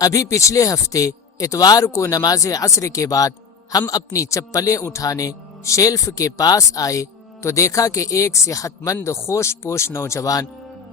ابھی پچھلے ہفتے اتوار کو نماز عصر کے بعد ہم اپنی چپلیں اٹھانے شیلف کے پاس آئے تو دیکھا کہ ایک صحت مند خوش پوش نوجوان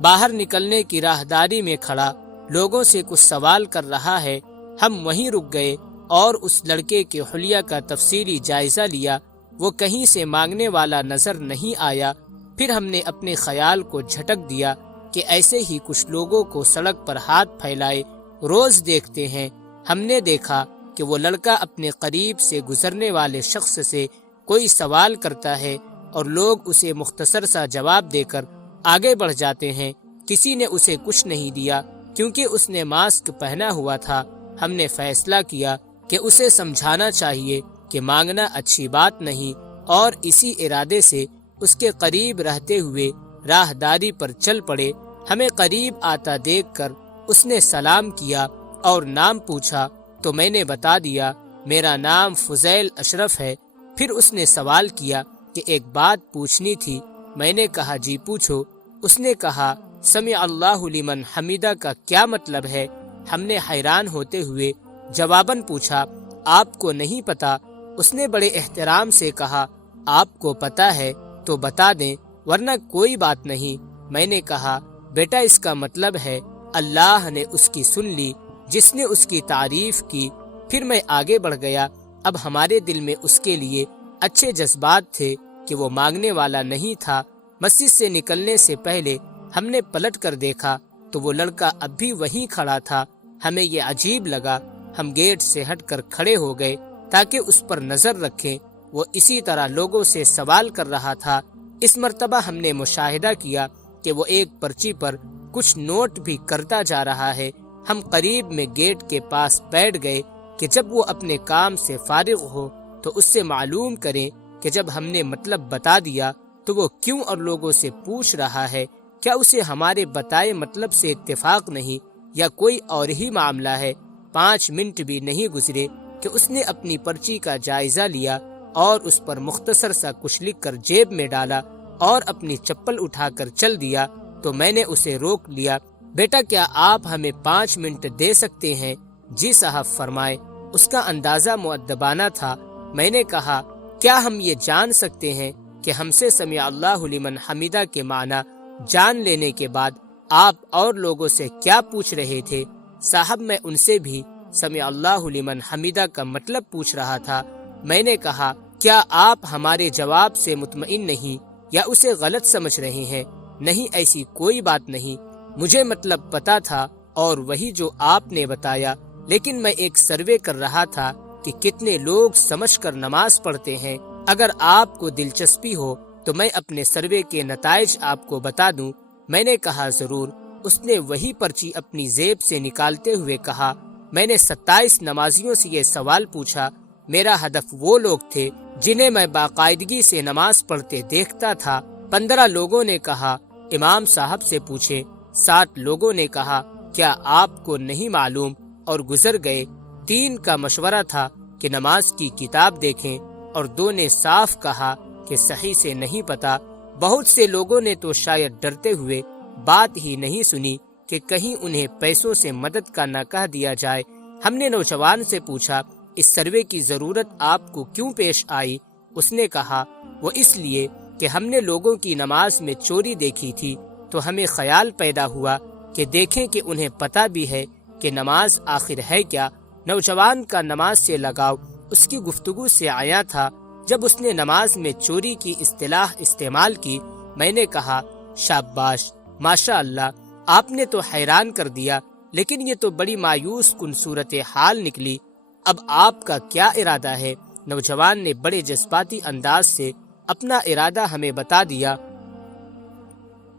باہر نکلنے کی راہداری میں کھڑا لوگوں سے کچھ سوال کر رہا ہے۔ ہم وہیں رک گئے اور اس لڑکے کے حلیہ کا تفصیلی جائزہ لیا۔ وہ کہیں سے مانگنے والا نظر نہیں آیا۔ پھر ہم نے اپنے خیال کو جھٹک دیا کہ ایسے ہی کچھ لوگوں کو سڑک پر ہاتھ پھیلائے روز دیکھتے ہیں۔ ہم نے دیکھا کہ وہ لڑکا اپنے قریب سے گزرنے والے شخص سے کوئی سوال کرتا ہے اور لوگ اسے مختصر سا جواب دے کر آگے بڑھ جاتے ہیں۔ کسی نے اسے کچھ نہیں دیا کیونکہ اس نے ماسک پہنا ہوا تھا۔ ہم نے فیصلہ کیا کہ اسے سمجھانا چاہیے کہ مانگنا اچھی بات نہیں، اور اسی ارادے سے اس کے قریب رہتے ہوئے راہداری پر چل پڑے۔ ہمیں قریب آتا دیکھ کر اس نے سلام کیا اور نام پوچھا تو میں نے بتا دیا میرا نام فضیل اشرف ہے۔ پھر اس نے سوال کیا کہ ایک بات پوچھنی تھی۔ میں نے کہا جی پوچھو۔ اس نے کہا سمع اللہ لمن حمیدہ کا کیا مطلب ہے؟ ہم نے حیران ہوتے ہوئے جواباً پوچھا آپ کو نہیں پتا؟ اس نے بڑے احترام سے کہا آپ کو پتا ہے تو بتا دیں ورنہ کوئی بات نہیں۔ میں نے کہا بیٹا اس کا مطلب ہے اللہ نے اس کی سن لی جس نے اس کی تعریف کی۔ پھر میں آگے بڑھ گیا۔ اب ہمارے دل میں اس کے لیے اچھے جذبات تھے کہ وہ مانگنے والا نہیں تھا۔ مسجد سے نکلنے سے پہلے ہم نے پلٹ کر دیکھا تو وہ لڑکا اب بھی وہیں کھڑا تھا۔ ہمیں یہ عجیب لگا۔ ہم گیٹ سے ہٹ کر کھڑے ہو گئے تاکہ اس پر نظر رکھیں۔ وہ اسی طرح لوگوں سے سوال کر رہا تھا۔ اس مرتبہ ہم نے مشاہدہ کیا کہ وہ ایک پرچی پر کچھ نوٹ بھی کرتا جا رہا ہے۔ ہم قریب میں گیٹ کے پاس بیٹھ گئے کہ جب وہ اپنے کام سے فارغ ہو تو اس سے معلوم کریں کہ جب ہم نے مطلب بتا دیا تو وہ کیوں اور لوگوں سے پوچھ رہا ہے۔ کیا اسے ہمارے بتائے مطلب سے اتفاق نہیں یا کوئی اور ہی معاملہ ہے؟ 5 منٹ بھی نہیں گزرے کہ اس نے اپنی پرچی کا جائزہ لیا اور اس پر مختصر سا کچھ لکھ کر جیب میں ڈالا اور اپنی چپل اٹھا کر چل دیا۔ تو میں نے اسے روک لیا۔ بیٹا کیا آپ ہمیں 5 منٹ دے سکتے ہیں؟ جی صاحب فرمائے۔ اس کا اندازہ مؤدبانہ تھا۔ میں نے کہا کیا ہم یہ جان سکتے ہیں کہ ہم سے سمع اللہ لمن حمیدہ کے معنی جان لینے کے بعد آپ اور لوگوں سے کیا پوچھ رہے تھے؟ صاحب میں ان سے بھی سمع اللہ لمن حمیدہ کا مطلب پوچھ رہا تھا۔ میں نے کہا کیا آپ ہمارے جواب سے مطمئن نہیں یا اسے غلط سمجھ رہے ہیں؟ نہیں ایسی کوئی بات نہیں، مجھے مطلب پتا تھا اور وہی جو آپ نے بتایا، لیکن میں ایک سروے کر رہا تھا کہ کتنے لوگ سمجھ کر نماز پڑھتے ہیں۔ اگر آپ کو دلچسپی ہو تو میں اپنے سروے کے نتائج آپ کو بتا دوں۔ میں نے کہا ضرور۔ اس نے وہی پرچی اپنی جیب سے نکالتے ہوئے کہا میں نے 27 نمازیوں سے یہ سوال پوچھا۔ میرا ہدف وہ لوگ تھے جنہیں میں باقاعدگی سے نماز پڑھتے دیکھتا تھا۔ 15 لوگوں نے کہا امام صاحب سے پوچھیں۔ 60 لوگوں نے کہا کیا آپ کو نہیں معلوم اور گزر گئے۔ 3 کا مشورہ تھا کہ نماز کی کتاب دیکھیں اور 2 نے صاف کہا کہ صحیح سے نہیں پتا۔ بہت سے لوگوں نے تو شاید ڈرتے ہوئے بات ہی نہیں سنی کہ کہیں انہیں پیسوں سے مدد کا نہ کہہ دیا جائے۔ ہم نے نوجوان سے پوچھا اس سروے کی ضرورت آپ کو کیوں پیش آئی؟ اس نے کہا وہ اس لیے کہ ہم نے لوگوں کی نماز میں چوری دیکھی تھی تو ہمیں خیال پیدا ہوا کہ دیکھیں کہ انہیں پتہ بھی ہے کہ نماز آخر ہے کیا۔ نوجوان کا نماز سے لگاؤ اس کی گفتگو سے آیا تھا۔ جب اس نے نماز میں چوری کی اصطلاح استعمال کی میں نے کہا شاباش ماشاء اللہ، آپ نے تو حیران کر دیا، لیکن یہ تو بڑی مایوس کن صورت حال نکلی۔ اب آپ کا کیا ارادہ ہے؟ نوجوان نے بڑے جذباتی انداز سے اپنا ارادہ ہمیں بتا دیا۔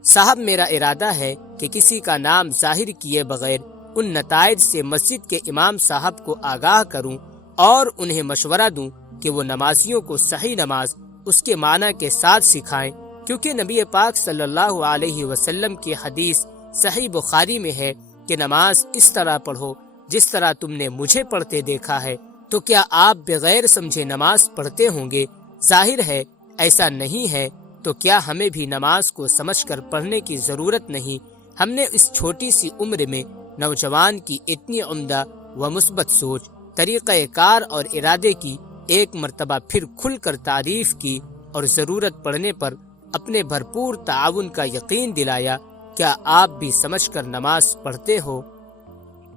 صاحب میرا ارادہ ہے کہ کسی کا نام ظاہر کیے بغیر ان نتائج سے مسجد کے امام صاحب کو آگاہ کروں اور انہیں مشورہ دوں کہ وہ نمازیوں کو صحیح نماز اس کے معنی کے ساتھ سکھائیں، کیونکہ نبی پاک صلی اللہ علیہ وسلم کی حدیث صحیح بخاری میں ہے کہ نماز اس طرح پڑھو جس طرح تم نے مجھے پڑھتے دیکھا ہے۔ تو کیا آپ بغیر سمجھے نماز پڑھتے ہوں گے؟ ظاہر ہے ایسا نہیں ہے۔ تو کیا ہمیں بھی نماز کو سمجھ کر پڑھنے کی ضرورت نہیں؟ ہم نے اس چھوٹی سی عمر میں نوجوان کی اتنی عمدہ و مثبت سوچ، طریقہ کار اور ارادے کی ایک مرتبہ پھر کھل کر تعریف کی اور ضرورت پڑنے پر اپنے بھرپور تعاون کا یقین دلایا۔ کیا آپ بھی سمجھ کر نماز پڑھتے ہو؟